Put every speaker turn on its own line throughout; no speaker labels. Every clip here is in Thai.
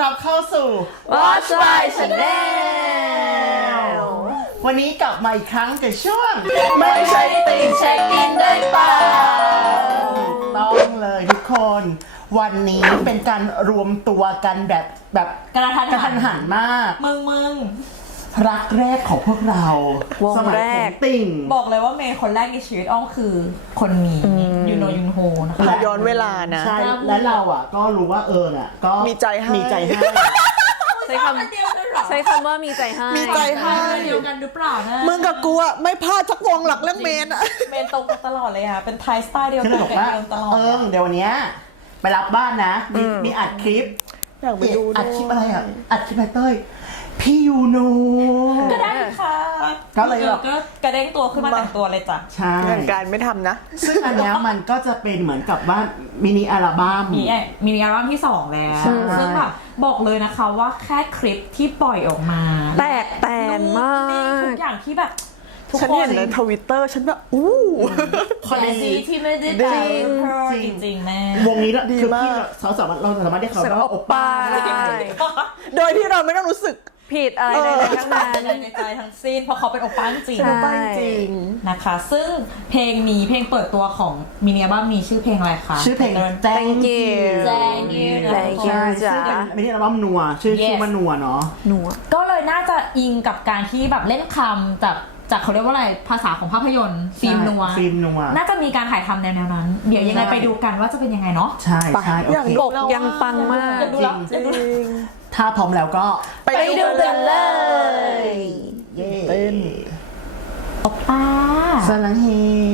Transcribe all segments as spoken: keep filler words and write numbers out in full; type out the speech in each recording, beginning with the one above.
รับเข้าสู่
Watch My Channel
วันนี้กลับมาอีกครั้งกับช่วง
ไม่ใช่ติ่งเช็คอินได้เปล่า
ต้องเลยทุกคน วันนี้เป็นการรวมตัวกันแบบแบบ
กระทัน
กระทันหันมาก
มึงมึง
รักแรกของพวกเรา
วง
สมัย
แรก
ผมติ่ง
บอกเลยว่าเมย์คนแรกในชีวิตอ้อมคือคนนี้ยูโนยุนโฮนะคะ
และ
ย้อนเวลานะ
ใช่และเราอ่ะ ก็รู้ว่าเอิงอ่ะก็
มีใจให้
มีใจให้
ใช้คำใช้คำว่ามีใจให้
มีใจให้
เดียวกันหรือเปล่านะ
มึงกับกูอะไม่พลาดสักวงหลักเรื่องเมนอะ
เมนตรงกันตลอดเลยค่ะเป็นไทยสไตล์เดียว
คือ
กัน
บอกว่า
เดิมตลอด
เอิงเดี๋ยววันเนี้ยไปรับบ้านนะ มีมีอัดคลิป
อยากไปดู
อัดคลิปอะไรอ่ะ อัดคลิปไอเต้ย พี่ยูโน
ก็ได้ค่ะ
ก็เลยแบบ
ก็กระเด้งตัวขึ้นมาแต่งตัวเลยจ้ะ
ใช่
งานการไม่ทำนะ
ซึ่งอันเนี้ยมันก็จะเป็นเหมือนกับว่ามินิอัลบั้ม
มีมินิอัลบั้มที่สองแล้ว
ใช่
ซึ่งแบบบอกเลยนะคะว่าแค่คลิปที่ปล่อยออกมา
แตกแตนมาก
ทุกอย่างที่แบบทุก
ฉัน
คน
เห็นในทวิตเตอร์ฉันแบบอู้
คอนเทนต์
ดีที่ไม่ได้ดังจริงจริงๆแม่
วงนี้ละ
ดี
คือ
มาก
พี่เราสามารถเราสามารถได้เขา
สำหรับ
ว่าโอป้า
โอป้า
ได้
โดยที่เราไม่ต้องรู้สึก
ผิดอะไรใดๆทั้งนั้น
ในใจทั้งสิ้นเพราะเขาเป็นโอป้าจริง
ใช่
ไปจริง
นะคะ ซึ่งเพลงนี้เพลงเปิดตัวของมินิอัลบั้มมีชื่อเพลงอะไรคะ
ชื่อเพลง
Thank you
Thank you นะ
Thank
ใช่
you
ซึ่งเป็นมินิอัลบั้มนัวชื่อ
Yes
ชื่อว่านัวเนาะ
หนู
ก็เลยน่าจะอิงกับการที่แบบเล่นคำจากจากเขาเรียกว่าอะไรภาษาของภาพยนตร์ฟิล์มนัว
ฟิล์มนัว
น่าจะมีการถ่ายทำแนวๆนั้น เดี๋ยวยังไง
ใช่
ไปดูกันว่าจะเป็นยังไงเนาะ
ใช่ใช่โอ
อยาก
เค
ดู
ปกยังปังมาก
อยากดูแล้ว
จริง
อยากดูแล้ว
ถ้าพร้อมแล้วก็
ไป
ไปดูกันเลย
เย้
เต้น
โอป้า
สลังเฮ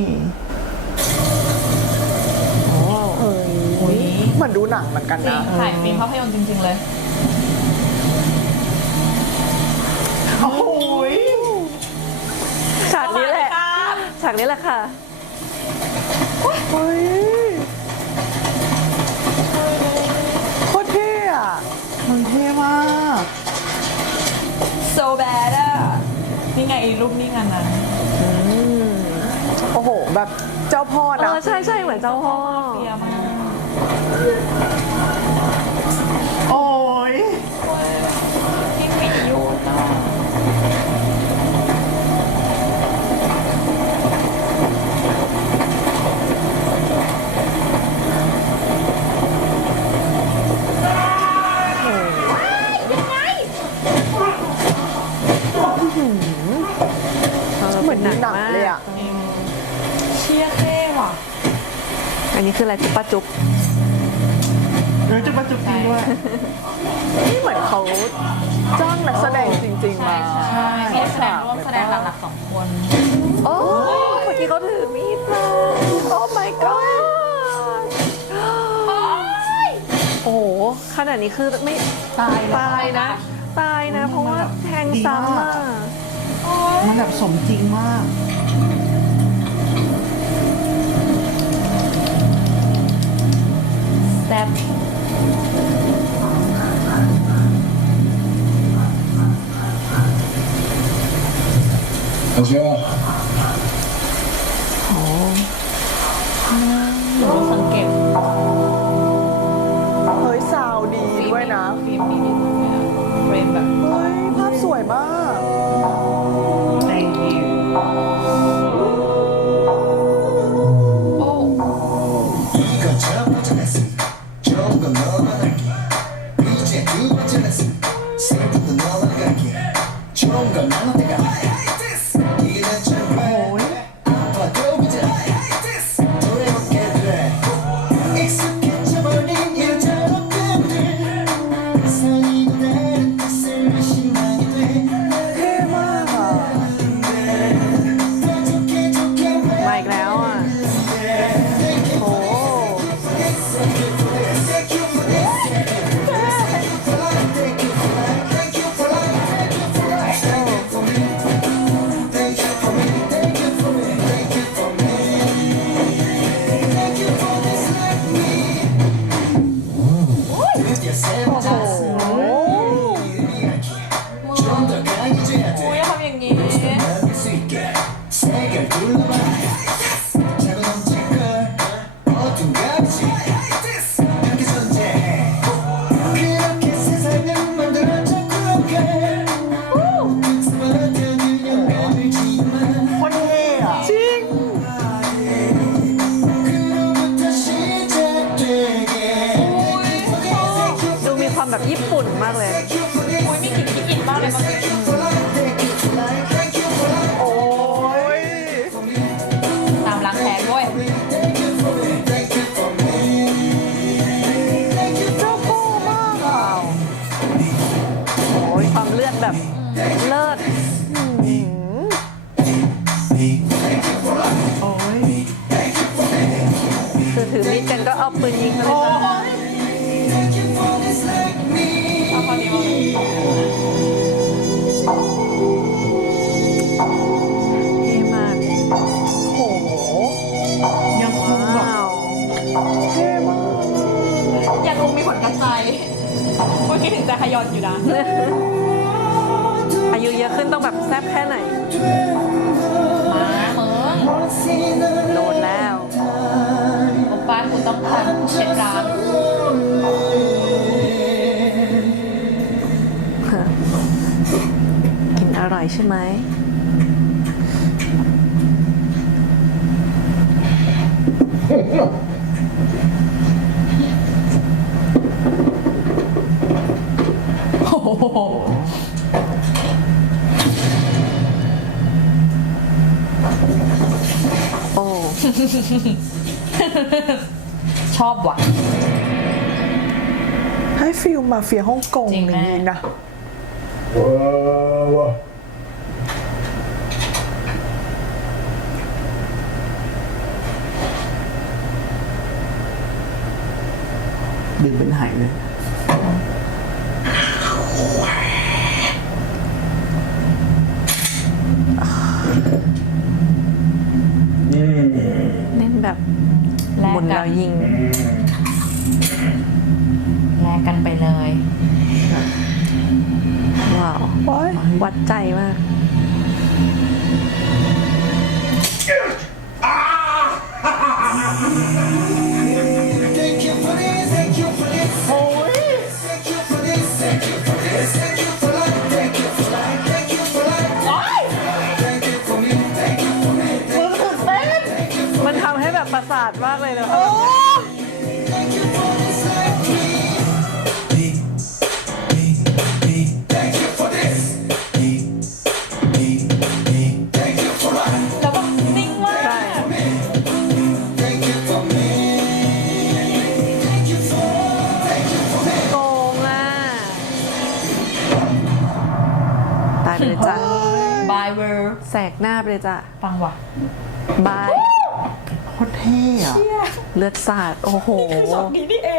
เฮ้ย
อุ้ย
เหมือนดูหนังเหมือนกัน
จริ
นะ
งถ่ายฟิล์มภาพยนตร์จริงๆเลย
โอ้โหย
ฉากนี้แหละฉากนี้แหละค่ะ
เฮ้ยโคตรเท่อะ
มันเท่มาก
so bad อ่ะนี่ไงไอ้รูปนี่งานนั้น
โอ้โห แบบเจ้าพ่อ
เอ
นะ
อใช่ใช่เหมือนเจ้าพ่อ
เฟียมาก
โอ้ย
พี่หมียูนเนาะ
เหมือนดูหนังเลยอะ
เชี่ยเท่ว่ะ
อันนี้คืออะไรจุ๊บปะจุ๊บ
เดี๋ยวจะมาจุดจริงด้วย
นี่เหมือนเขาจ้างนักแสดงจริง ๆ มา
ใช่มีนักแสดงร่วมแสดงหลักๆสองคน
โอ้เมื่อกี้เขาถือมีดมาโอ้ my god โอ้โหขนาดนี้คือไม่
ตายแล้ว
ตายนะ ตายนะ เพราะว่าแทงซ้ำอ่ะ
มันแบบสมจริงมาก
แซ่บ
大家。
ดูสังเกต
เฮ้ยซาวด์ดีด้วยนะ
ฟิล์มนี้เฟรมแบบ
เฮ้ย ภาพสวยมาก
thank you
โอ้
이거 저거 잘했어 저거 넘어가기 이제 두 번째 레슨 슬픔도 넘어가기 좋은 건 나한테가 이래 참 그래 아파도 이제 돌아오게 돼 익숙해져버린 일처럼 때문에 상의도 다른 뜻을 의심하게 돼
เท่มากอะ
더 좋게 좋게
มาอีกแล้วอ่ะ
โอ้
Thank you for this
แบบญี่ปุ่นมากเลย
Thank you for this.
โอ้ยมีกลิ่นที่กินมากเลยเมื่อกี้
Thank you for life. Thank you for life. Thank you for life.
โอ้ย
ตามล้างแค้นด้วย
Thank you for me. Thank you for me. Thank you
เจ้าพ่อมากอ่ะโอ้ยความเลือดแบบเลิศอืม
โอ้ย
คือถือมีดกันก็เอาปืนยิงเขาเลยจ้ะ
Thank you for this like me.
เอาคนนี้มาเลย
เท่มากโอ้โห
ยังคงแบบ
ว้าวเท่มาก
ยังคงมีผลกระจายเมื่อกี้ถึงจะขยอนอยู่นะ
อายุเยอะขึ้นต้องแบบแซ่บแค่ไหน
มาเมือง
Once in a
โดนแล้ว
lifetime.
โอป้าคุณต้องทำเช็ดร้าน
กินอร่อยใช่ไหม
โอ้โห
โอ้
ชอบว่ะ
ให้ฟิลมาเฟียฮ่องกง
จริง
อ
แม่
ย่างนี้นะ
ดื่มเป็นหายเลย
เล่นแบบ
แล
ห
ก
มุน
กั
แล้
น
วยิง
แลกกันไปเลย
ว้าว วัดใจมาก
Thank you for this. Thank you for this. Thank you for this. Thank you for this. Thank you for life. Thank you for life. Thank you for life. Thank you for me. Thank you for me. Thank you for
มันทำให้แบบประสาทมากเลยนะ
Thank you for this like me. Thank you for this. Thank you for life.
แล้วแบบนิ่งมาก
ใช่
Thank you for me. Thank you for. Thank you for me.
โกงอ่ะ ตายไปเลยจ้ะ
บายเวอร์
แสกหน้าไปเลยจ้ะ
ฟังว่ะ
บาย
โคตรเท่อะ
เลือดสาด โอ้โห
ช็อตนี้นี่เอง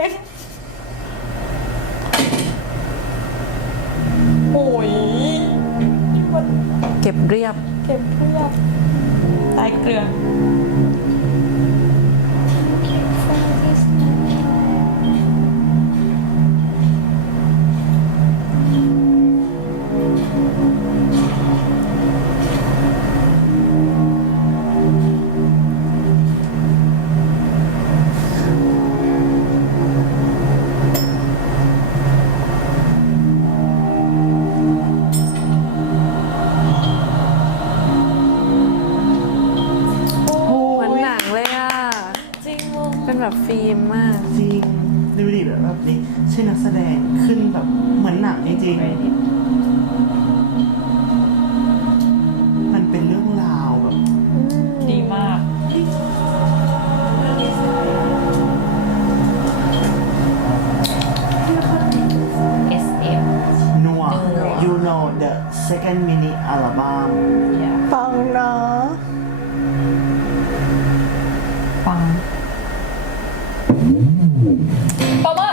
โอ้ยนี่มัน
เก็บเรียบ
เก็บเพื่อตายเกลือน
เหมือนหนังเลยอ่ะ
จริง
เป็นแบบฟิล์มมาก
จริงดูดิแบบแบบนี้ใช่นักแสดงขึ้นแบบเหมือนหนังจริงๆมันเป็นเรื่องราวแบบ
ดีมาก เอส เอ็ม
นัว you know the second mini album
ฟังนะ
ฟังต่อมา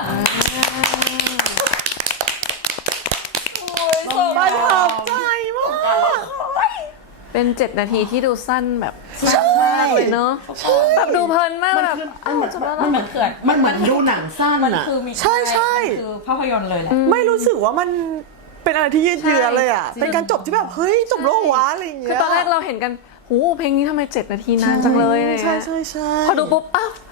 โอ้ยส่ง
ประทับใจมาก เป็นเจ็ดนาทีที่ดูสั้นแบบสั้นมากเลยเนาะแบบดูเพลินมาก
มัน
แบบ
คือมันเหมือน
มันเหมือนเขื่อน
มันเหมือนดูหนังสั้น
มัน
อะ
คือมี
ใช่ใช่
มันคือภาพยนตร์เลยแหละ
ไม่รู้สึกว่ามันเป็นอะไรที่ยืดเยื้อเลยอ่ะ
ใช่
เป็นการจบที่แบบ เฮ้ย จบโลกวะอะไรอย่างเงี้
คื
ย
อตอนแรกเราเห็นกันหูเพลงนี้ทำไมเจ็ดนาทีนานจังเลยอะไร
ใช่
เงี้ย
ใช่ใช่
พอดูปุ๊บอ้าว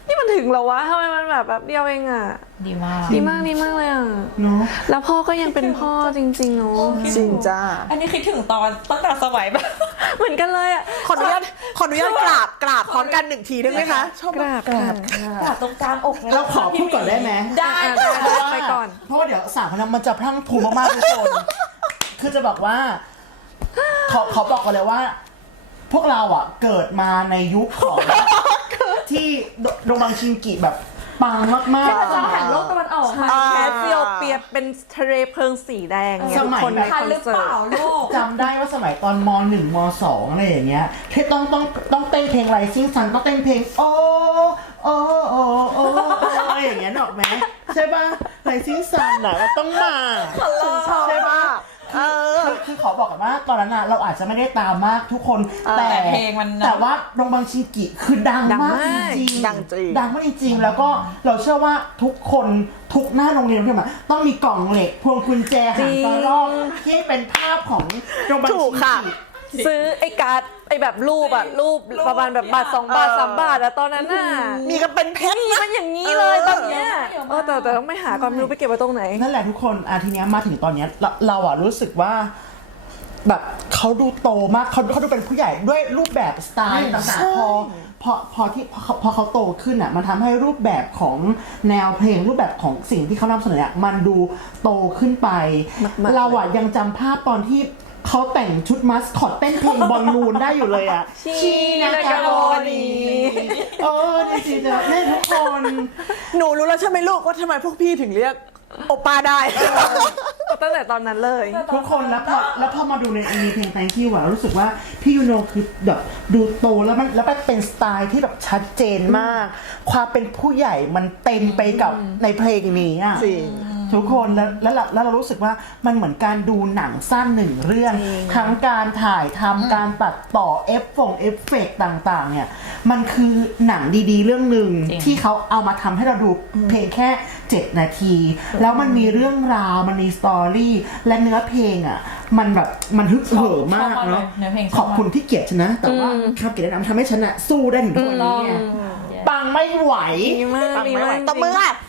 นี่มันถึงแล้ววะทำไมมันแบบแบบเดียวเองอ่ะ
ดีมาก
ดีมากดีมากเลยอ่ะ
เนาะ
แล้วพ่อก็ยังเป็นพ่อจริงๆเนาะ
จริงจ้า
อันนี้คิดถึงตอนตั้งแต่สมัยแบบ
เหมือนกันเลยอ่ะ
ขออนุญาตขออนุญาตกราบกราบพร้อมกันหนึ่งทีได้ไหมคะชอบ
กราบกราบ
กราบตรงกลางอก
เราขอพูดก่อนได้ไหม
ได้
อ่ะได้ไปก่อน
เพราะว่าเดี๋ยวสามคนนั้นมันจะพรั่งพรูมากๆทุกคน คือจะบอกว่าขอขอบอกก่อนเลยว่า พวกเราอ่ะเกิดมาในยุคของ ที่โดงบังชิงกิแบบปังมากๆ
จะหันโลกตะวันออกมา
แคสซิโอเปียเป็นทะเลเพลิงสีแดงเนี่ย
สมัย
ทุกคนใน
ทั
คน อน
หรือ
เสิ
เป
ร์
ล่า
ต
ลูก
จำได้ว่าสมัยตอนมหนึ่งมสองอะไรอย่างเงี้ยที่ต้องต้องต้องเต้นเพลงไรซิ่งซันต้องเต้นเพลงโอ้โอ้โอ้โอ้อะไรอย่างเงี้ยหนอกไหมใช่ป่ะไรซิ่งซันอ่ะมันต้องมาใช่ป่ะ
เออ
คือคือขอบอกกันว่าตอนนั้นน่ะเราอาจจะไม่ได้ตามมากทุกคน
แต่
แต่
เพลงมันนะ
แต่ว่าดงบังชิงกิคือดัง
ดัง
มาก
มาก
จริงๆ
ดังจริง
ดังมากจริงๆแล้วก็เราเชื่อว่าทุกคนทุกหน้าโรงเรียนที่มาต้องมีกล่องเหล็กพวงกุญแจหางกระรอกที่เป็นภาพของดงบัง
ถู
ชิ
ก
ง
ค่ะ
กิ
ซื้อไอ้การ์ดไอ้แบบรูปอะรูปประมาณแบบบาทสองบาทสามบาทอะตอนนั้นน่ะ
มีกันเป็นเพชรนะ
มันอย่างนี้เลยตอนเนี้ย
เยอะมาก
เออแต่แต่ต้องไม่หาก่อนไม่รู้ไปเก็บไว้ตรงไหน
นั่นแหละทุกคนอ่ะทีเนี้ยมาถึงตอนเนี้ยเราเราอ่ะรู้สึกว่า แบบเขาดูโตมากเขาเขาดูเป็นผู้ใหญ่ด้วยรูปแบบสไตล์ต่างๆพอพอพอที่พอเขาพอเขาโตขึ้นอ่ะมันทำให้รูปแบบของแนวเพลงรูปแบบของสิ่งที่เขานำเสนออ่ะมันดูโตขึ้นไป
มากๆ
เราอ่ะยังจำภาพตอนที่เขาแต่งชุดมัสคอตเต้นเพลงบอลลูนได้อยู่เลยอ่ะ
ชีนากาโรนี
โอ้ดีสิจ้ะแม่ทุกคน
หนูรู้แล้วใช่ไหมลูกว่าทำไมพวกพี่ถึงเรียกโอป้าได้
ตั้งแต่ตอนนั้นเลย
ทุกคนแล้วพอแล้วพอมาดูในมีเพลง Thank You อะรู้สึกว่าพี่ยูโนคือแบบดูโตแล้วมันแล้วมันเป็นสไตล์ที่แบบชัดเจนมาก ความเป็นผู้ใหญ่มันเต็มไปกับในเพลงนี้อะ
จริง
ทุกคนแล้วแล้วเราแล้วเรารู้สึกว่ามันเหมือนการดูหนังสั้นหนึ่งเรื่อง ทั้งการถ่ายทำการตัดต่อเอฟฟงเอฟเฟกต์ต่างๆเนี่ยมันคือหนังดีๆ เรื่องหนึ่ง
จริง
ที่เขาเอามาทำให้เราดูเพลงแค่เจ็ดนาที แล้วมันมีเรื่องราวมันมีสตอรี่และเนื้อเพลงอ่ะมันแบบมันฮึกเหิมมากเนาะ
เนื้อเพลงช
ข
อ
อ
บบ มาก
คุณที่เกลียดฉันนะ แต่ว่าคำเกลียดแนะนำทำให้ฉันอะสู้ได้ถึงทุกวันนี้ไงปังไม่ไหว
ดีมาก
ฟัง
ดี
ไม่ไหว
มาก
ตบมืออ่ะ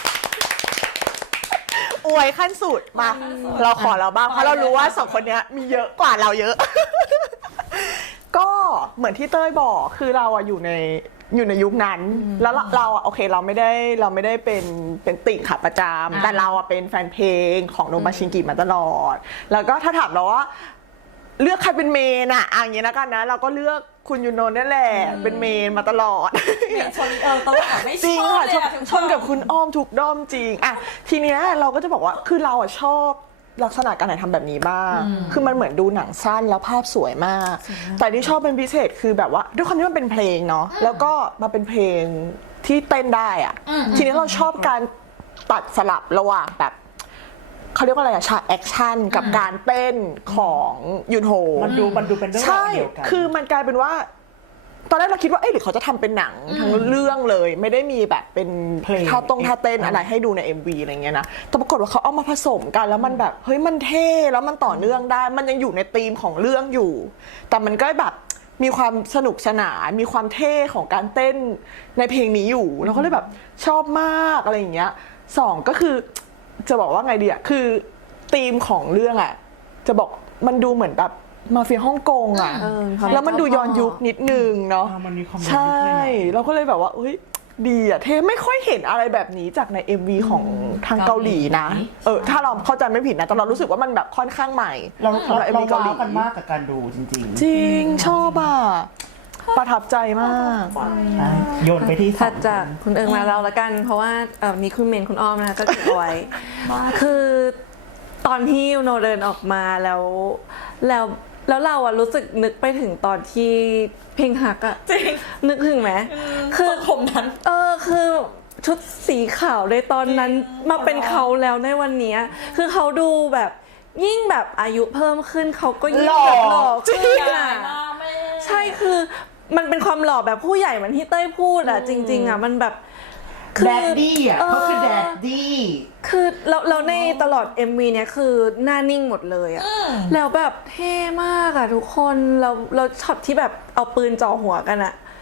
อวยขั้นสุดมา เราขอเราบ้าง เพราะเรารู้ว่าสองคนเนี้ยมีเยอะกว่าเราเยอะ ก็เหมือนที่เต้ยบอกคือเราอะอยู่ในอยู่ในยุคนั้น แล้วเราเราอะโอเคเราไม่ได้เราไม่ได้เป็นเป็นติ่งขาประจำ
อ่า
แต่เราอะเป็นแฟนเพลงของโนมาชิงกิมาตลอด แล้วก็ถ้าถามเราว่า เลือกใครเป็นเมนอะอ่ะอย่างนี้แล้วกันนะ เราก็เลือกคุณยูโนนี่แหละเป็นเมนมาตลอด
เมนชนเออตลอดไม่
จริง
ชอบ
ค่ะ
เลย
ชน
อะถึง
ชนกับคุณอ้อมทุกด้อมจริงอะทีเนี้ยเราก็จะบอกว่าคือเราอะชอบลักษณะการถ่ายทำแบบนี้บ้างคือมันเหมือนดูหนังสั้นแล้วภาพสวยมาก แต่ที่ชอบเป็นพิเศษคือแบบว่าด้วยความที่มันเป็นเพลงเนาะแล้วก็มาเป็นเพลงที่เต้นได้อะทีนี้เราชอบการตัดสลับระหว่างแบบเขาเรียกว่าอะไรอะฉากแอคชั่นกับการเต้นของยุนโฮ
มันดูมันดูเป็นเรื่องราว
ใช่
เดียวกัน
คือมันกลายเป็นว่า ตอนแรกเราคิดว่า เอ๊ะหรือเขาจะทำเป็นหนังทั้งเรื่องเลย ไม่ได้มีแบบเป็น
เพลง
ท่าตรงท่าเต้นอะไรให้ดูใน เอ็ม วี อะไรเงี้ยนะ แต่ปรากฏว่าเขาเอามาผสมกันแล้วมันแบบ เฮ้ยมันเท่แล้วมันต่อเนื่องได้ มันยังอยู่ในธีมของเรื่องอยู่ แต่มันก็แบบมีความสนุกสนาน มีความเท่ของการเต้นในเพลงนี้อยู่ เราก็เลยแบบชอบมากอะไรอย่างเงี้ยสองก็คือจะบอกว่าไงดีอะคือธีมของเรื่องอะจะบอกมันดูเหมือนแบบมาเฟียฮ่องกงอ่ะ
เออความ
แล้วมันดูย้อนยุคนิดนึงเนาะ
อ่ามันมีความย้อนยุค
ใช่
เลยนะ
เราก็เลยแบบว่าเฮ้ยดีอ่ะเทไม่ค่อยเห็นอะไรแบบนี้จากใน เอ็ม วี ของทางเกาหลีนะ เออถ้าเราเข้าใจไม่ผิดนะแต่เรารู้สึกว่ามันแบบค่อนข้างใหม่
เรา
สำห
เรา
รับ เอ็ม
เรา
วี เกาหลี
ว้าวกันมากกับการดูจริง
จริงชอบอ่ะประทับใจมาก
ๆอ่ะโยนไปที่ส
ถั
อ
ด
ง
จากคุณเอิงมาเราละกัน เพราะว่าเอ่อนี่คุณเมนคุณอ้อมนะคะก็เก็บเอาไว้ คือตอนที่โนเดินออกมาแล้วแล้วแล้วเราอะรู้สึกนึกไปถึงตอนที่เพลงฮักอะ
จริง
นึกถึงไหม
คือผมนั้น
เออคือชุดสีขาวในตอนนั้นมาเป็นเขาแล้วในวันเนี้ยคือเขาดูแบบยิ่งแบบอายุเพิ่มขึ้นเขาก็ยิ่งแบบหล่อขึ้นอะใช่คือมันเป็นความหล่อแบบผู้ใหญ่เหมือนที่เต้ยพูดอะจริง ๆอะมันแบบ
แดดดี้อ่ะเขาคือแดดดี้
คือเราเราในตลอด เอ็ม วี เนี้ยคือหน้านิ่งหมดเลยอะแล้วแบบเท่มากอะทุกคนเราเราช็อตที่แบบเอาปืนจ่อหัวกันอะ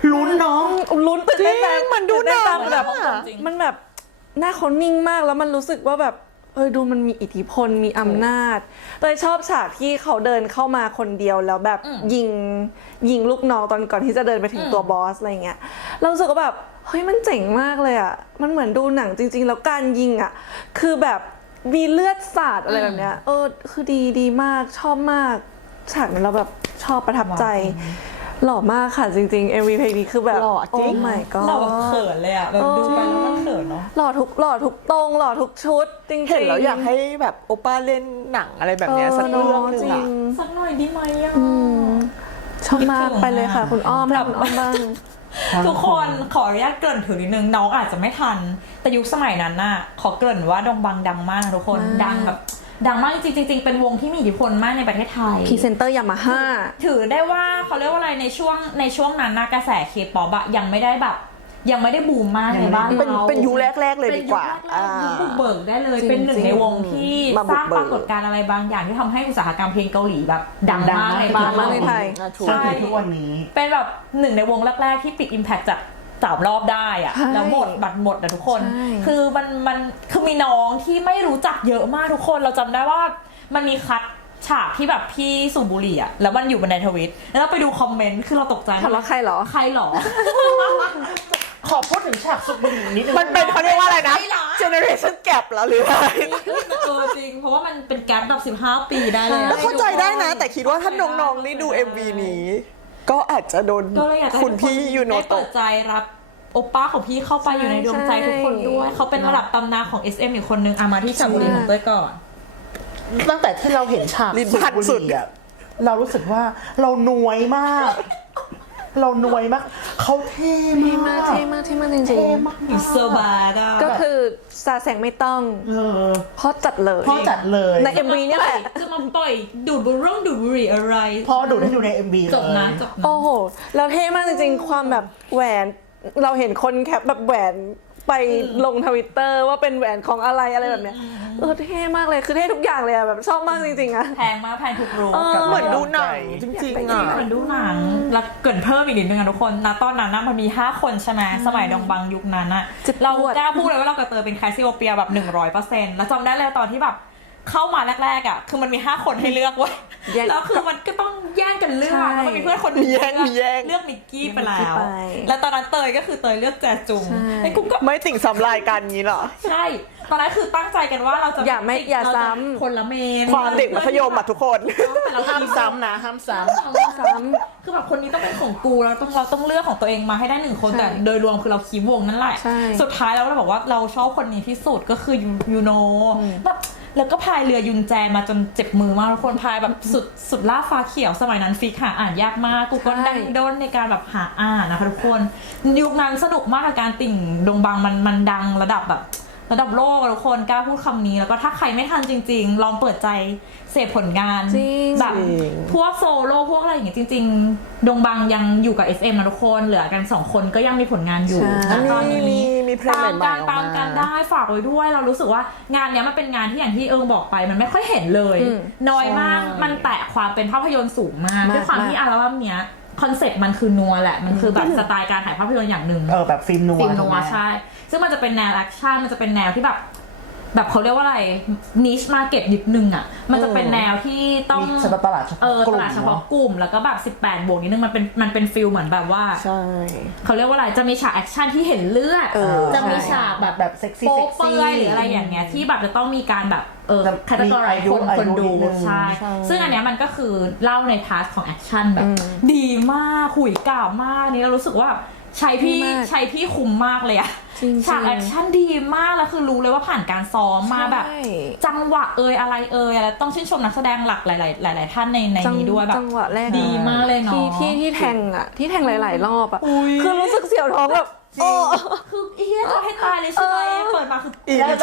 ลุ้นเนาะ
ลุ้นตื่นเต้น
จริงมันดู
ตื่เต้ตาม
หนัง
แบบ
อะ
มันแบบหน้าเขานิ่งมากแล้วมันรู้สึกว่าแบบเออดูมันมีอิทธิพลมีอำนาจเลยชอบฉากที่เขาเดินเข้ามาคนเดียวแล้วแบบยิงยิงลูกน้องตอนก่อนที่จะเดินไปถึงตัวบอสอะไรเงี้ยเรารู้สึกว่าแบบเฮ้ยมันเจ๋งมากเลยอ่ะมันเหมือนดูหนังจริง ๆ แล้วการยิงอ่ะคือแบบมีเลือดสาดอะไรแบบเนี้ยเออคือดีดีมากชอบมากฉากนั้นเราแบบชอบประทับใจหล่อมากค่ะจริงๆ เอ็ม วี เพลงนี้คือแบบ
หล่อจริง
โอ้ my god
เราแบบเขินเลยอ่ะแบบดูไปแล้วมันเขินเนาะ
หล่อทุกหล่อทุกตรงหล่อทุกชุดจริงๆ
เห็นแล้วอยากให้แบบโอป้าเล่นหนังอะไรแบบเนี้ยสักเรื่องหนึง
จริ
อะ
ง
สักหน่อยดีไหมอ่ะ
ชอบมากไปเลยค่ะ คุณอ้อม
แบบ
คุณอ้อมบ้าง
ทุกคนขออนุญาตเกริ่นถึงนิดนึงน้องอาจจะไม่ทัน แต่ยุคสมัยนั้นน่ะขอเกริ่นว่าดงบังดังมากนะทุกคน
มาก
ดังแบบดังมากจริงๆจริงๆเป็นวงที่มีอิทธิพลมากในประเทศไทย
พรีเซนเตอร์ยามาฮ่า
ถือได้ว่าเขาเรียกว่าอะไรในช่วงในช่วงนั้นนะกระแสเคป๊อปอะยังไม่ได้แบบ ยังไม่ได้บูมมากในบ้าน
เป็น
เรา
เป็นยุคแรกๆเลยดีกว่า
เป็นยุคแรกๆยุคบุกเบิกได้เลย
จริง
เป็นหนึ่ง
จริง
ในวงที่
มา
ส
บุก
ร้าง
เบิ
ป
ก
รากฏการณ์อะไรบางอย่างที่ทำให้อุตสาหกรรมเพลงเกาหลีแบบดัง
ดัง
มาก
มาก
ในบ้าน
ดังมากในไทย
จนถึงทุกวันนี้
เป็นแบบหนึ่งในวงแรกๆที่ปิดอิมแพคจากสามรอบได้อะ
ใช่
แล้วหมดบัตรหมดนะทุกคน
ใช่
คือมันมันคือมีน้องที่ไม่รู้จักเยอะมากทุกคนเราจำได้ว่ามันมีคัดฉากที่แบบพี่สูบบุหรี่อะแล้วมันอยู่บนในทวิตแล้วเราไปดูคอมเมนต์คือเราตกใจ
ถามว่าใครเหรอ
ใครเหรอ
ขอพูดถึงฉากสุบบุหรี่นิดนึง
มันเป็นเขาเรียกว่าอะไรนะ
ไม่หรอ
generation gap แล้วหรืออะไร
เออจริงเพราะว่ามันเป็นแก๊ปแบบสิบห้าปีได้เลยอะ
แล้วเข้าใจได้นะ แต่คิดว่าถ้าน้องๆนี่ดู เอ็ม วี นี้ ก็อาจจะโดน
ก็เลยอยากจะให้
คุณพี่
ทุก
ยูโน
ได้
โตะ
เปิดใจรับโอป้าของพี่เข้าไปอยู่ในดวงใจทุกคนด้วยเขาเป็นระดับตำนานของ เอส เอ็ม อีกคนนึงอามาที่ฉากบุหรี่ของเต้ยก่อน
ตั้งแต่ที่เราเห็นฉาก
ลิ้น
สุ
พัน
บบุ
สุด
หรี่อะเรารู้สึกว่าเรานวยมาก เรานวยมากเขาเท่
เท่มาม
าก ก
เท่มากเท่มากจริง
เท่มาก
อยู่เซอร์บาร์ได้
ๆก็คือซาแสงไม่ต้อง
เออ
เพราะจัดเลย
พ่อจัดเลย
ใน เอ็ม วี เนี่ยแหละ
จะมาปล่อยดูดบุหรี่ดูดบุหรี่อะไร
พ่อดูดให้ดูใน เอ็ม วี เลย
จบนะจบนะ
โอ้โห แล้วเท่มากจริงๆ ความแบบแหวน เราเห็นคนแคปแบบแหวนไปลงทวิตเตอร์ว่าเป็นแหวนของอะไรอะไรแบบเนี้ย เออเท่มากเลย คือเท่ทุกอย่างเลยอะแบบชอบมากจริงๆอะ
แพงมากแพงทุกรูป
เออ
เหมือนดูหนังจริงๆอ่ะ
เหมือนดูหนังแล้วเกรินเพิ่มอีกนิดนึงอะทุกคนณตอนนั้นนะมันมีห้าคนใช่ไหมสมัยดงบังยุคนั้นอะ
เจ็บปวด
เรากล้าพูดเลยว่าเรากับเตยเป็นแคสซิโอเปียแบบหนึ่งร้อยเปอร์เซ็นต์แล้วจำได้เลยตอนที่แบบเข้ามาแรกๆอะคือมันมีห้าคนให้เลือกเว้ย
แย่ง
แล้วคือมันก็ต้องแย่งกันเลือก
ใช่
แล้วมันมีเพื่อนคนหนึง
มีแย่งมีแย่ง
เลือกมิกกี้ไป
เลื
แล้
อกมิกกี้
ว
ไป
แล้วตอนนั้นเตยก็คือเตยเลือกแจจุง
ใช่
ไอ้กูก็
ไม่ติ่งสำลายกันงี้เหรอ
ใช่ ตอนนั้นคือตั้งใจกันว่าเราจะ
อย่าไม่อย่า
เรจะ
ซ้ำ
คนละเมน
ความเด็กมัธยมอ่ะทุกคน
แต่เรา
ห้ามซ้ำนะห้ามซ้
ซ้ำ
คือแบบคนนี้ต้องเป็นของกูเราต้องเราต้องเลือกของตัวเองมาให้ได้หนึ่งคน
ใช่
แต่โดยรวมคือเราคีบวงนั่นแหละ
ใช่
สุดท้ายแล้วเราบอกว่าเราชอบคนนี้ที่สุดก็คือยูยูโนแบบแล้วก็พายเรือยุนแจมาจนเจ็บมือมากทุกคนพายแบบสุดสุดล่าฟ้าเขียวสมัยนั้นฟิกหาอ่านยากมากกูก็ดันด้นในการแบบหาอ่านนะคะทุกคนยุคนั้นสนุกมากกับการติ่งดงบังมันมันดังระดับแบบระดับโลกอะทุกคนกล้าพูดคำนี้แล้วก็ถ้าใครไม่ทันจริง ๆ ลองเปิดใจเสพผลงาน
จริง
แบบ
จริง
พวกโซโล่พวกอะไรอย่างเงี้ยจริง ๆ ดงบังยังอยู่กับ เอส เอ็ม นะทุกคนเหลือกันสองคนก็ยังมีผลงานอยู่
ใช่
นะตอน
มี
นี้
มีเพลง
ตาม
ใหม่
กัน
ๆออก
ตามกัน
มา
ได้ฝากไว้ด้วยเรารู้สึกว่างานเนี้ยมันเป็นงานที่อย่างที่เอิงบอกไปมันไม่ค่อยเห็นเลย
อืม
น้อยมาก
ใช่
มันแตะความเป็นภาพยนตร์สูงมาก
มาก
ด้วยความที่อัลบั้มเนี้ยคอนเซ็ปต์มันคือนัวแหละมันคือแบบสไตล์การถ่ายภาพยนตร์อย่างหนึ่ง
ำเออแบบฟิล์มนัว
ฟิล์มนั
ถู
ว
กไหม
ใช่ ซึ่งมันจะเป็นแนวแอคชั่น มันจะเป็นแนวที่แบบ แบบเขาเรียกว่าอะไร niche market นิดนึงอ่ะ มันจะเป็นแนวที่ต้อง
มีเฉพาะตลาดเฉ
เอ
พาะ
อก ต
ลุ่ม
ลาดเฉพาะ
เนาะ
กลุ่ม แล้วก็แบบสิบแปดบวกนิดนึง มันเป็น มันเป็นฟิลเหมือนแบบว่า
ใช่
เขาเรียกว่าอะไร จะมีฉากแอคชั่นที่เห็นเลือด
เออ
จะมี
ใช่
ฉากแบบ
แบบเซ็กซี่
โป๊
เซ็ก
เปื่
ซี่
อยหรืออะไรอย่างเงี้ยที่แบบจะต้องมีการแบบเออ
แบบ
คาตากร
มีอายุ
คนคนดู
อายุนิดนึง
ใช่
ใช่
ซึ่งอันเนี้ยมันก็คือเล่าในพาร์ทของแอคชั่นแบบ
อืม
ดีมากหุยกล่าวมากนี่เรารู้สึกว่าใช้พี่
ดีมาก
ใช้พี่คุ้มมากเลยอะ
จริงๆ
ฉากแอคชั่นดีมากแล้วคือรู้เลยว่าผ่านการซ้อมมาแบบ
ใช่
จังหวะเอยอะไรเอยอะไรต้องชื่นชมนักแสดงหลักหลาย ๆ หลาย ๆ ท่านในในนี้ด้วยแบบ
จังหวะแรก
ดีมากเลยเนาะ
ที่ที่ที่แทงอ่ะ ที่แทงหลาย ๆ รอบอ่ะ คือรู้สึกเสียวท้องแบบโอ้
คือเฮียจะให้ตายเลยใช่ไหมเปิดมาคือ
อีก
แล้วก็
สุด
แบบ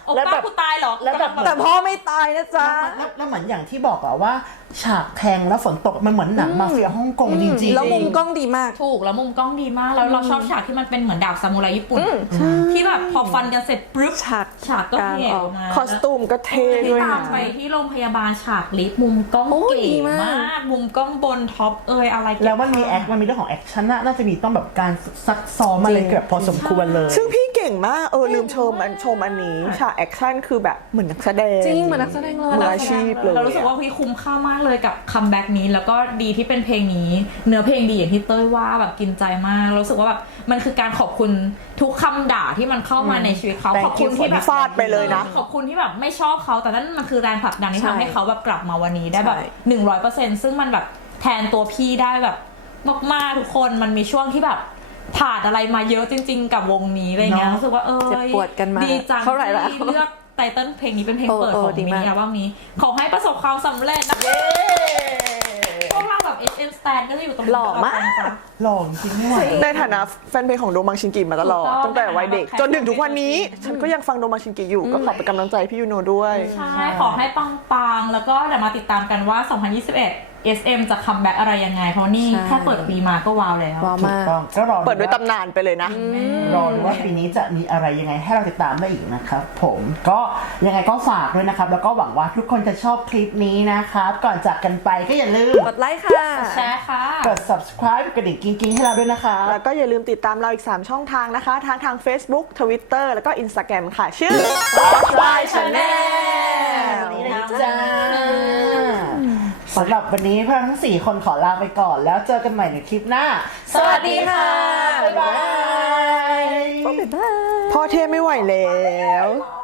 โอ้
แล้ว
ป้า
แบบ
กูตายเหรอ
แล้วแบบ
แต่พ่อไม่ตายนะจ๊ะ
แล้วแล้วเหมือนอย่างที่บอกอะว่าฉากแทงแล้วฝนตกมันเหมือนหนังมาเฟียฮ่องกงจริงๆ
แล้วมุมกล้องดีมาก
ถูกแล้วมุมกล้องดีมากแล้วเราชอบฉากที่มันเป็นเหมือนดาบซามูไรญี่ปุ่นที่แบบพอฟันกันเสร็จปุ๊บ
ฉาก
ฉากก็
กลาง
เหี่ย
อ
ว
อก
มา
คอสตูมก็เท่ด้วย
ตา
นะ
มไปที่โรงพยาบาลฉากลิฟต์มุมกล้อง
โอ้ย
เก๋
ดีมาก
มาก มุมกล้องบนท็อปเอยอะไรเก็บ
แล้วมันมีแอค
ภาพ
มันมีเรื่องของแอคชั่นน่ะน่าจะมีต้องแบบการซักซ้อมอะไรเกือบพอสมควรเลย
ซึ่งพี่เก่งมากเออลืมชมอันชมอันนี้ฉากแอคชั่นคือแบบเหมือนนักแสดง
จริงเหมือนนักแสดงเลย
มืออาชีพเลย
เรารู้สึกว่าพี่คุ้มค่ามากเลยกับคัมแบ็กนี้แล้วก็ดีที่เป็นเพลงนี้ เนื้อเพลงดีอย่างที่เต้ยว่าแบบกินใจมากรู้สึกว่าแบบมันคือการขอบคุณทุกคำด่าที่มันเข้ามาในชีวิตเขา
Thank
ขอบคุณ
you
ที่แบบ
ฟาดไปเลยนะ
ขอบคุณที่แบบไม่ชอบเขาแต่นั่นมันคือแรงผลักดันที่
ใช่
ทำให้เขาแบบกลับมาวันนี้ได้แบบ
ใช่
หนึ่งร้อยเปอร์เซ็นต์ซึ่งมันแบบแทนตัวพี่ได้แบบมากๆทุกคนมันมีช่วงที่แบบผ่านอะไรมาเยอะจริง ๆ กับวงนี้อะไรเงี้ย
เนอะ
รู้สึกว่าเออ
เจ็บปวดกันมา
ดีจัง
เท่าไหร่แล้ว
ที่เลือกไตเติ้ลเพลงนี้เป็นเพลง
โอ้
เปิด
โอ้
ของ
ดี
มิ
มาก
นิอัลบั้มนี้ขอให้ประสบความสำเร็จนะคะพวกเราแบบ เอช เอ็ม Stand ก็จะอยู่ตรงนี้
หล่อมาก
ตลดไปนะจ๊ะ
หล่อจริงๆไม่ไหว
ในฐานะแฟนเพลงของโดมังชินกิมาตลอด
ถูกต้อง
ตั้งแต่วัยเด็ก
นะคะ
จนถึงทุกวันนี้ ฉันก็ยังฟังโดมังชินกิอยู่ก็ขอเป็นกำลังใจพี่ยูโนด้วย
ใช่ ขอให้ปังๆ แล้วก็เดี๋ยวมาติดตามกันว่า สองพันยี่สิบเอ็ด เอส เอ็ม จะคัมแบ็กอะไรยังไง เพราะนี่
ใช่
แค่เปิดปีมาก็ว้าวแล้ว
ว้าว
ถู
มาก ก
ต้องก็รอ
เปิดด้วยตำนานไปเลยนะ
รอดูว่าปีนี้จะมีอะไรยังไงให้เราติดตามได้อีกนะครับผมก็ยังไงก็ฝากด้วยนะครับ แล้วก็หวังว่าทุกคนจะชอบคลิปนี้นะครับ ก่อนจากกันไปก็อย่าลืม
กดไลค์ค่ะ
แชร์ค่ะ
กด subscribe กระดิ่งกิ๊งๆให้เราด้วยนะครับ
แล้วก็อย่าลืมติดตามเราอีก สาม ช่องทางนะคะ ทางทาง Facebook Twitter แล้วก็ Instagram ค่ะ ชื่อ
Spotlight Channel
วันนี้นะจ๊ะสำหรับวันนี้พวกเราทั้งสี่คนขอลาไปก่อน แล้วเจอกันใหม่ในคลิปหน้า
สวัสดีค่ะ
บ๊ายบาย
พ่อเทพไม่ไหวแล้ว